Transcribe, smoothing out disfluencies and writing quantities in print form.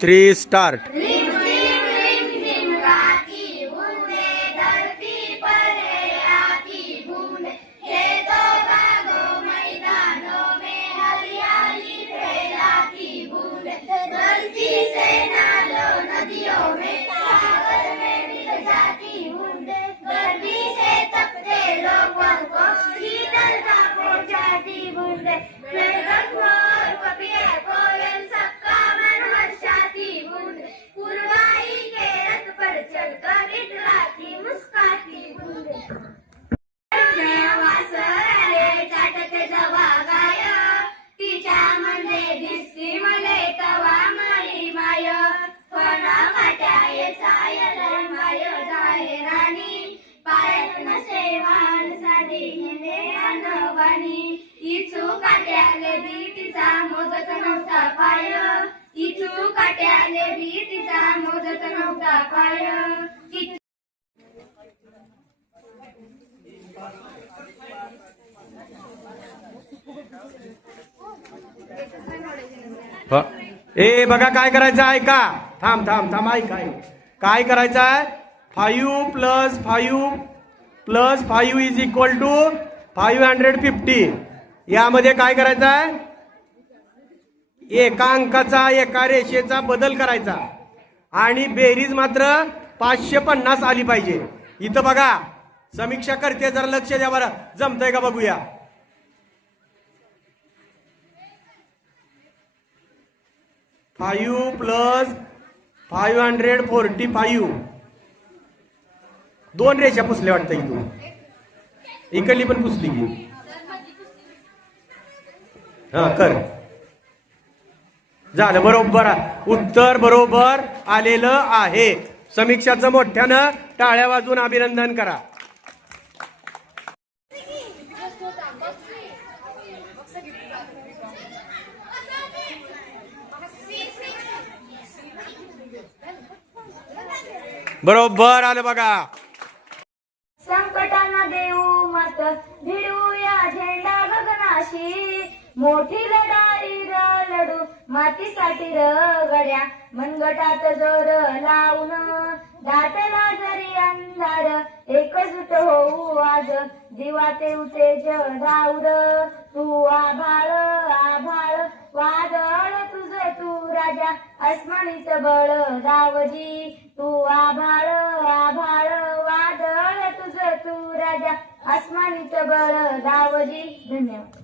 3 start. इचू काट्याले बीटीचा मोजत नव्हता पाय, इचू काट्याले बीटीचा मोजत नव्हता पाय। ए बघा काय करायचं आहे का? थांब थांब थांब ऐक ऐक काय करायचं आहे? 5 + 5 + 5 इज इक्वल टू 550। यामध्ये काय करायचं आहे? एका अंकाचा एका रेषेचा बदल करायचा आणि बेरीज मात्र 550 आली पाहिजे। इथं बघा समीक्षा करते, जरा लक्ष द्या बरं, जमतंय का बघूया। 5 + 545 दोन रेषा पुसल्या वाटतं इथून, इकडली पण पुसली की। हा कर, झालं बरोबर, उत्तर बरोबर आलेलं आहे। समीक्षाचं मोठ्यानं टाळ्या वाजवून अभिनंदन करा। बरोबर आलं बघा। संकटांना देऊ मत भिडूया झेंडा गगनाशी, मोठी लढाई लढू मातीसाठी गड्या, मनगटात जोर लावून दाटला जरी अंधार, एकजूट होऊ आज दिवा तेवते जडाऊर। तू आभाळ आभाळ वादळ तुझ तू राजा, अस्मानीच बळ दावजी। तू आभाळ आभाळ वादळ तुझ तू राजा, अस्मानीच बळ दावजी। धन्यवाद।